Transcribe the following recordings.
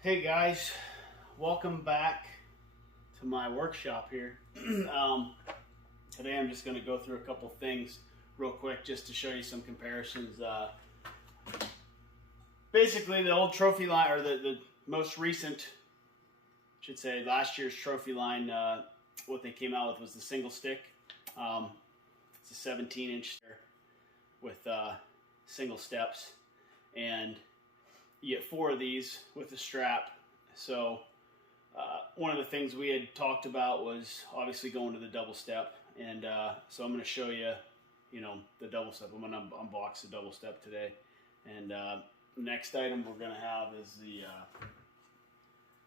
Hey guys, welcome back to my workshop here. Today I'm just going to go through a couple things real quick just to show you some comparisons. Basically the old Trophyline, or the most recent, I should say last year's Trophyline, what they came out with was the single stick. It's a 17-inch with single steps, and you get 4 of these with a strap. So one of the things we had talked about was obviously going to the double step, and so I'm going to show you, the double step. I'm going to unbox the double step today, and next item we're going to have is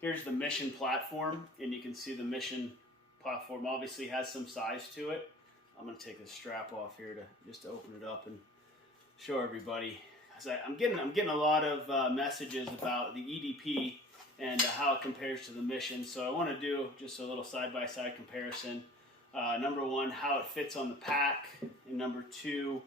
here's the Mission platform, and you can see the Mission platform obviously has some size to it. I'm going to take the strap off here to open it up and show everybody. I'm getting a lot of messages about the EDP and how it compares to the Mission. So I want to do just a little side-by-side comparison. Number one, how it fits on the pack, and number two,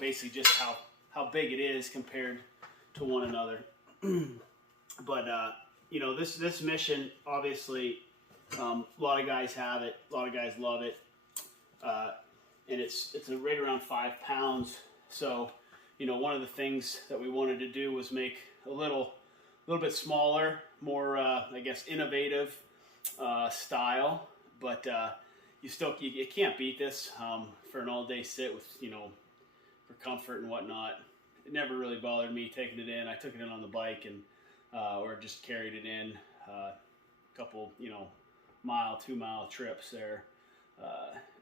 basically just how big it is compared to one another. But this Mission, obviously, a lot of guys have it, a lot of guys love it, and it's right around 5 pounds. So one of the things that we wanted to do was make a little bit smaller, more, I guess, innovative style. But you can't beat this for an all-day sit with, for comfort and whatnot. It never really bothered me taking it in. I took it in on the bike and or just carried it in a couple, 2-mile trips there.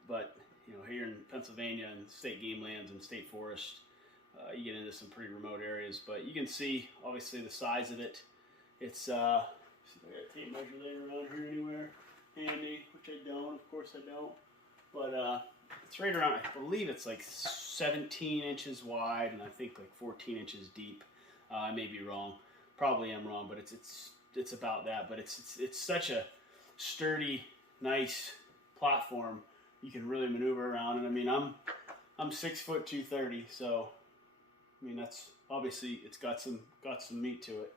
But here in Pennsylvania and state game lands and state forest, you get into some pretty remote areas, but you can see obviously the size of it. It's I got a tape measure later around here anywhere handy, which I don't, of course I don't, but it's right around, I believe it's like 17 inches wide and I think like 14 inches deep. I may be wrong, probably am wrong, but it's about that. But it's such a sturdy, nice platform. You can really maneuver around, and I mean I'm 6 foot 230, so that's obviously it's got some meat to it.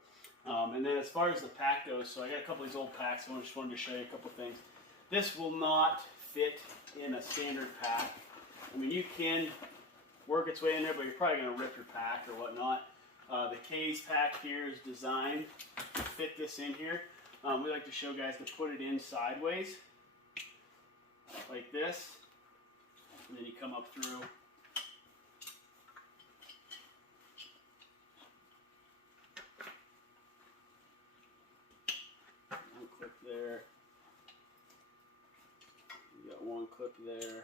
And then as far as the pack goes, so I got a couple of these old packs. I just wanted to show you a couple things. This will not fit in a standard pack. You can work its way in there, but you're probably going to rip your pack or whatnot. The K's pack here is designed to fit this in here. We like to show guys to put it in sideways, like this, and then you come up through. One clip there. You got one clip there.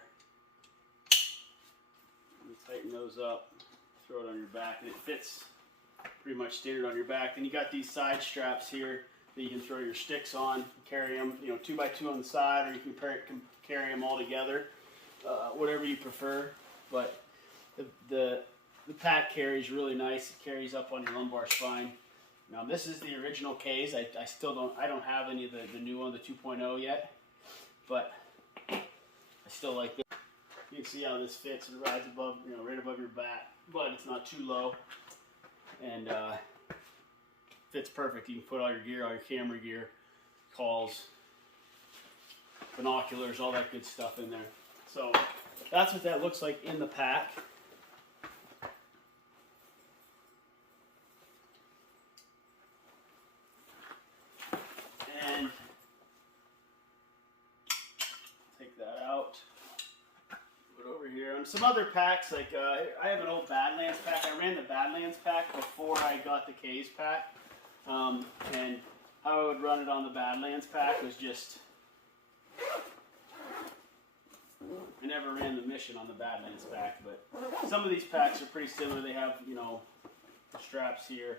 You tighten those up, throw it on your back, and it fits pretty much standard on your back. Then you got these side straps here that you can throw your sticks on, carry them, 2x2 on the side, or you can carry them all together, whatever you prefer. But the pack carries really nice. It carries up on your lumbar spine. Now this is the original K's. I don't have any of the new one, the 2.0 yet, but I still like this. You can see how this fits. It rides above, right above your back, but it's not too low, and fits perfect. You can put all your gear, all your camera gear, calls, binoculars, all that good stuff in there. So that's what that looks like in the pack. And take that out. Put it over here. On some other packs, like I have an old Badlands pack. I ran the Badlands pack before I got the K's pack. And how I would run it on the Badlands pack was just, I never ran the Mission on the Badlands pack, but some of these packs are pretty similar. They have, the straps here.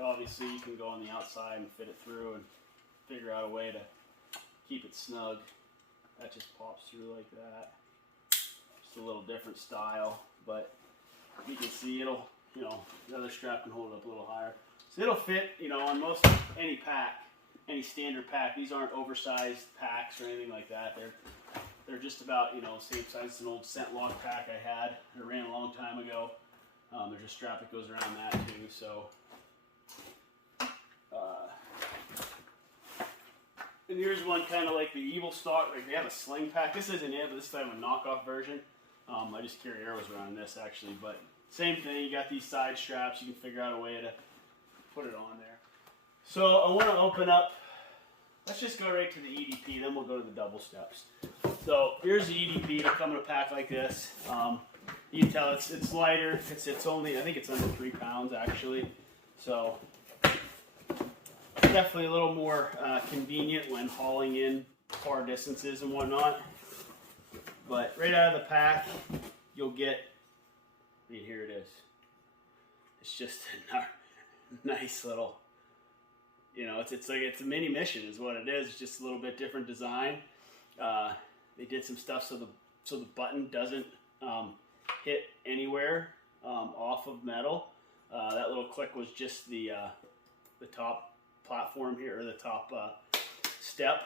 Obviously you can go on the outside and fit it through and figure out a way to keep it snug. That just pops through like that. Just a little different style, but you can see it'll, the other strap can hold it up a little higher. So it'll fit, on most any pack, any standard pack. These aren't oversized packs or anything like that. They're just about, same size as an old scent log pack I had. I ran a long time ago. There's a strap that goes around that too. So And here's one kind of like the Evil Stock. Like they have a sling pack. This isn't it, but this time a knockoff version. I just carry arrows around in this actually, but same thing. You got these side straps. You can figure out a way to put it on there. So I want to open up. Let's just go right to the EDP, then we'll go to the double steps. So here's the EDP. It'll come in a pack like this. You can tell it's lighter. It's only, I think it's under 3 pounds actually. So definitely a little more convenient when hauling in far distances and whatnot. But right out of the pack, you'll get, I mean, here it is. It's just a nice little, you know, it's like it's a mini mission is what it is. It's just a little bit different design. They did some stuff so the button doesn't hit anywhere off of metal. That little click was just the top platform here, or the top step.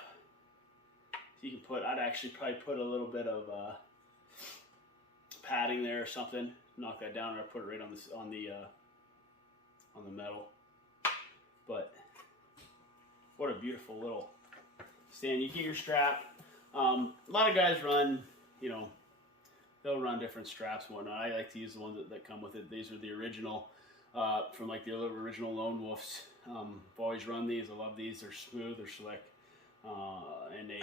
So you can put, I'd actually probably put a little bit of padding there or something. Knock that down, or I put it right on the metal. But what a beautiful little stand. You get your strap. A lot of guys run, you know, they'll run different straps and whatnot. I like to use the ones that come with it. These are the original, from like the original Lone Wolves. I've always run these. I love these. They're smooth. They're slick, and they,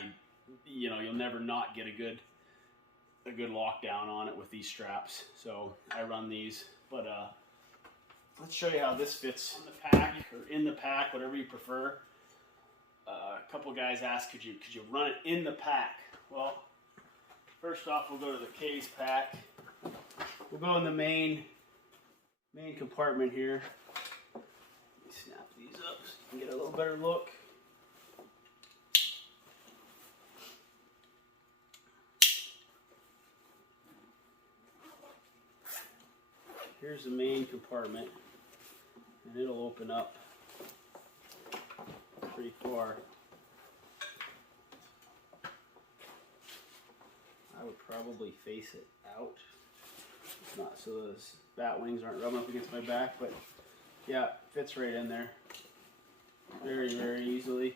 you know, you'll never not get a good lockdown on it with these straps. So I run these. But let's show you how this fits in the pack, or in the pack, whatever you prefer. A couple guys asked, could you run it in the pack? Well, first off, we'll go to the case pack. We'll go in the main compartment here. Let me snap these up so you can get a little better look. Here's the main compartment, and it'll open up pretty far. I would probably face it out, not so those bat wings aren't rubbing up against my back, but yeah, fits right in there very, very easily.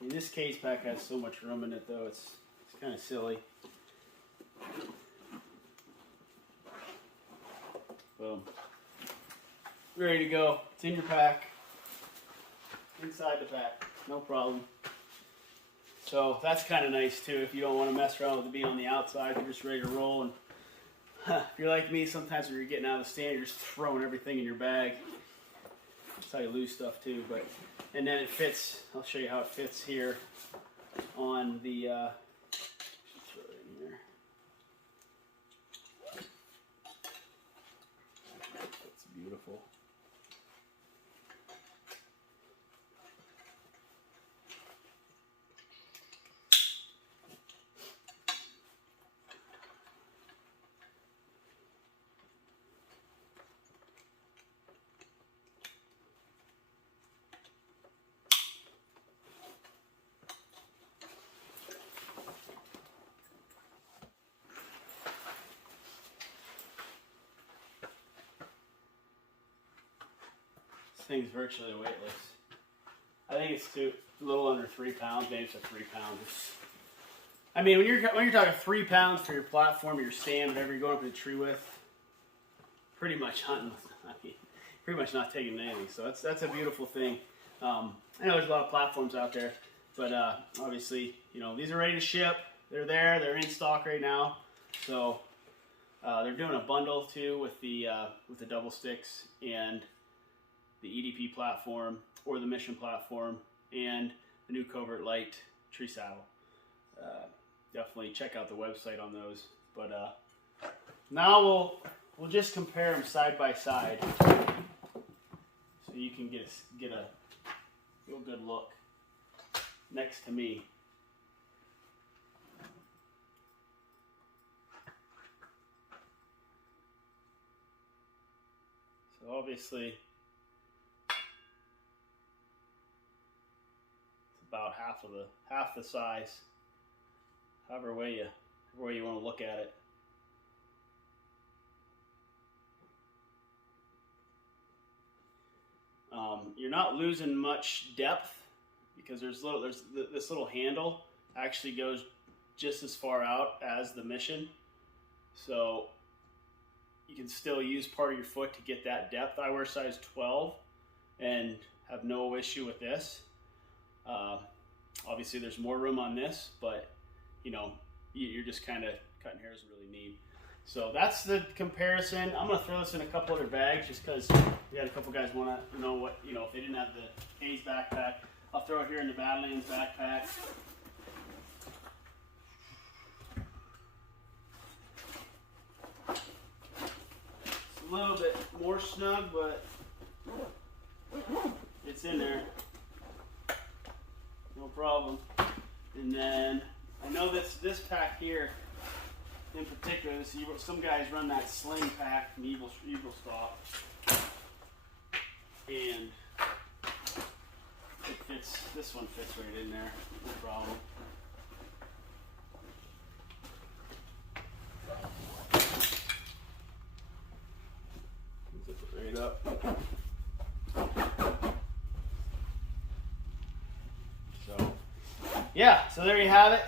And this case pack has so much room in it though, it's kind of silly. Boom. Ready to go. It's in your pack. Inside the pack. No problem. So that's kind of nice too. If you don't want to mess around with it being on the outside, you're just ready to roll. And if you're like me, sometimes when you're getting out of the stand, you're just throwing everything in your bag. That's how you lose stuff too. But and then it fits. I'll show you how it fits here on the. Throw it in there. That's beautiful. This thing's virtually weightless. I think it's a little under 3 pounds. Maybe it's a 3 pound. I mean, when you're talking 3 pounds for your platform, your stand, whatever you're going up in the tree with, pretty much hunting. I mean, pretty much not taking anything. So that's a beautiful thing. I know there's a lot of platforms out there, but obviously, you know, these are ready to ship. They're there. They're in stock right now. So they're doing a bundle too with the double sticks and the EDP platform, or the Mission platform, and the new Covert Light tree saddle. Definitely check out the website on those. But now we'll just compare them side by side, so you can get a real good look next to me. So obviously, about half the size, however way you want to look at it. You're not losing much depth because this little handle actually goes just as far out as the mission. So you can still use part of your foot to get that depth. I wear size 12 and have no issue with this. Obviously there's more room on this, but you know, you're just kind of cutting hairs really neat. So that's the comparison. I'm gonna throw this in a couple other bags just because we had a couple guys want to know what, you know, if they didn't have the Hayes backpack. I'll throw it here in the Badlands backpack. It's a little bit more snug, but it's in there. No problem. And then I know this pack here in particular, some guys run that sling pack from Eagle Stock, and it fits. This one fits right in there, no problem. Zip it right up. So yeah, so there you have it.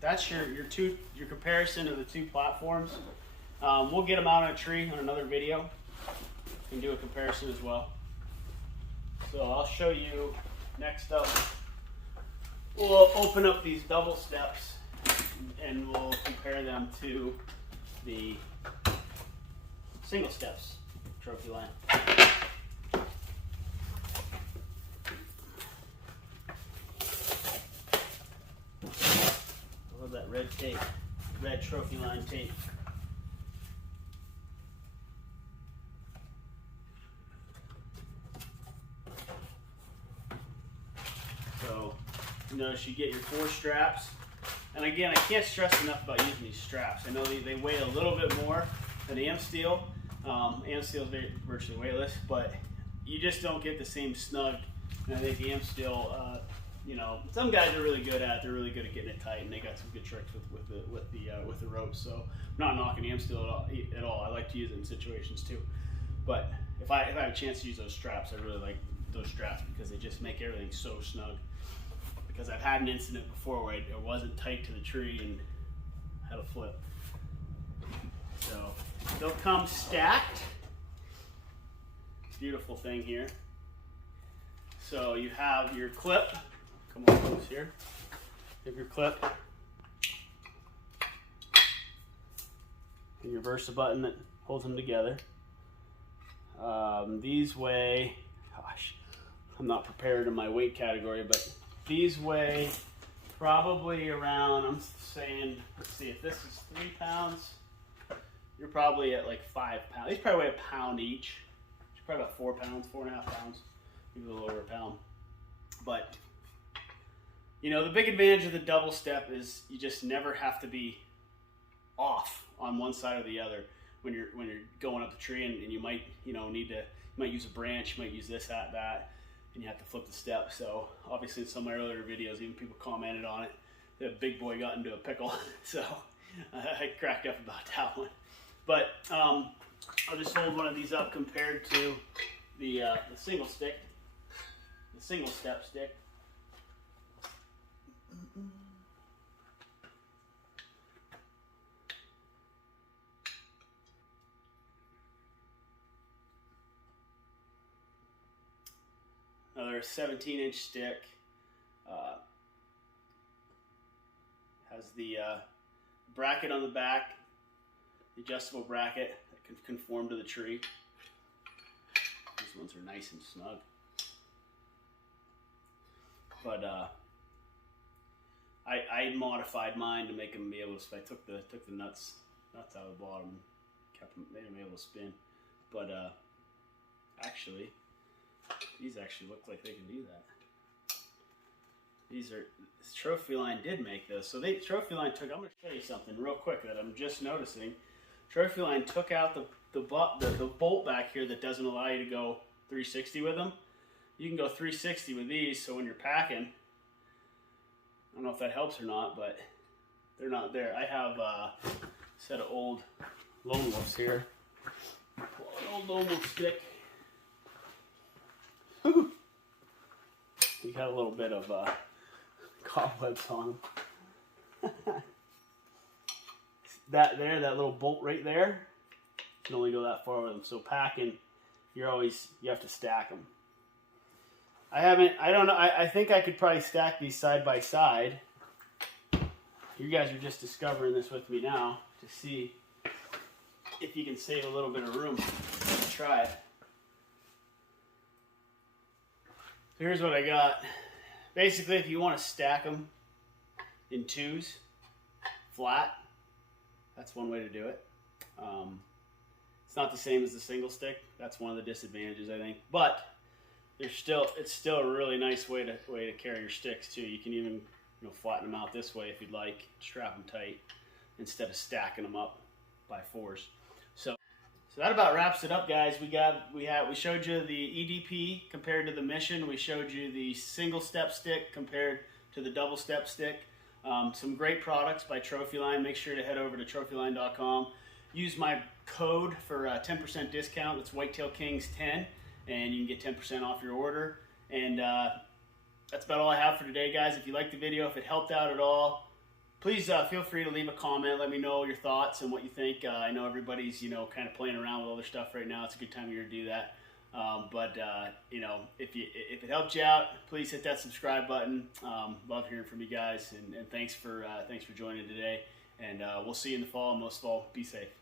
That's your comparison of the two platforms. We'll get them out on a tree on another video and do a comparison as well. So I'll show you next up. We'll open up these double steps and we'll compare them to the single steps Trophyline. That red tape, red Trophyline tape. So notice you get your 4 straps, and again, I can't stress enough about using these straps. I know they weigh a little bit more than Amsteel. Amsteel is virtually weightless, but you just don't get the same snug. And I think Amsteel, you know, some guys are really good at it. They're really good at getting it tight, and they got some good tricks with the ropes. So I'm not knocking Amsteel at all. I like to use it in situations too. But if I have a chance to use those straps, I really like those straps because they just make everything so snug. Because I've had an incident before where it wasn't tight to the tree and had a flip. So they'll come stacked. Beautiful thing here. So you have your clip. Come on close here. You have your clip. And your Versa button that holds them together. These weigh, gosh, I'm not prepared in my weight category, but these weigh probably around, I'm saying, let's see, if this is 3 pounds, you're probably at like 5 pounds. These probably weigh a pound each. It's probably about 4 pounds, 4.5 pounds, maybe a little over a pound. But, you know, the big advantage of the double step is you just never have to be off on one side or the other when you're going up the tree, and you might, you know, you might use a branch, you might use this, that, and you have to flip the step. So obviously in some of my earlier videos, even people commented on it, the big boy got into a pickle. So I cracked up about that one. But I'll just hold one of these up compared to the single stick, the single step stick. Another 17-inch stick. Has the bracket on the back, the adjustable bracket that can conform to the tree. These ones are nice and snug. But I modified mine to make them be able to. I took the nuts out of the bottom, and made them able to spin. But actually, these actually look like they can do that. These are, Trophyline did make this. So Trophyline took, I'm going to show you something real quick that I'm just noticing. Trophyline took out the bolt back here that doesn't allow you to go 360 with them. You can go 360 with these, so when you're packing, I don't know if that helps or not, but they're not there. I have a set of old Lone Wolves here. An old Lone Wolf stick. got a little bit of cobwebs on them. That little bolt right there, you can only go that far with them. So packing, you have to stack them. I don't know, I think I could probably stack these side by side. You guys are just discovering this with me now to see if you can save a little bit of room. Let's try it. So here's what I got. Basically, if you want to stack them in twos, flat, that's one way to do it. It's not the same as the single stick. That's one of the disadvantages, I think. But it's still a really nice way to carry your sticks too. You can even flatten them out this way if you'd like. Strap them tight instead of stacking them up by fours. So that about wraps it up, guys. We showed you the EDP compared to the Mission. We showed you the single step stick compared to the double step stick. Some great products by Trophyline. Make sure to head over to trophyline.com. Use my code for a 10% discount. It's Whitetail Kings 10, and you can get 10% off your order. And that's about all I have for today, guys. If you liked the video, if it helped out at all, please feel free to leave a comment. Let me know your thoughts and what you think. I know everybody's kind of playing around with other stuff right now. It's a good time of year to do that. But if it helped you out, please hit that subscribe button. Love hearing from you guys, and thanks for joining today. And we'll see you in the fall. And most of all, be safe.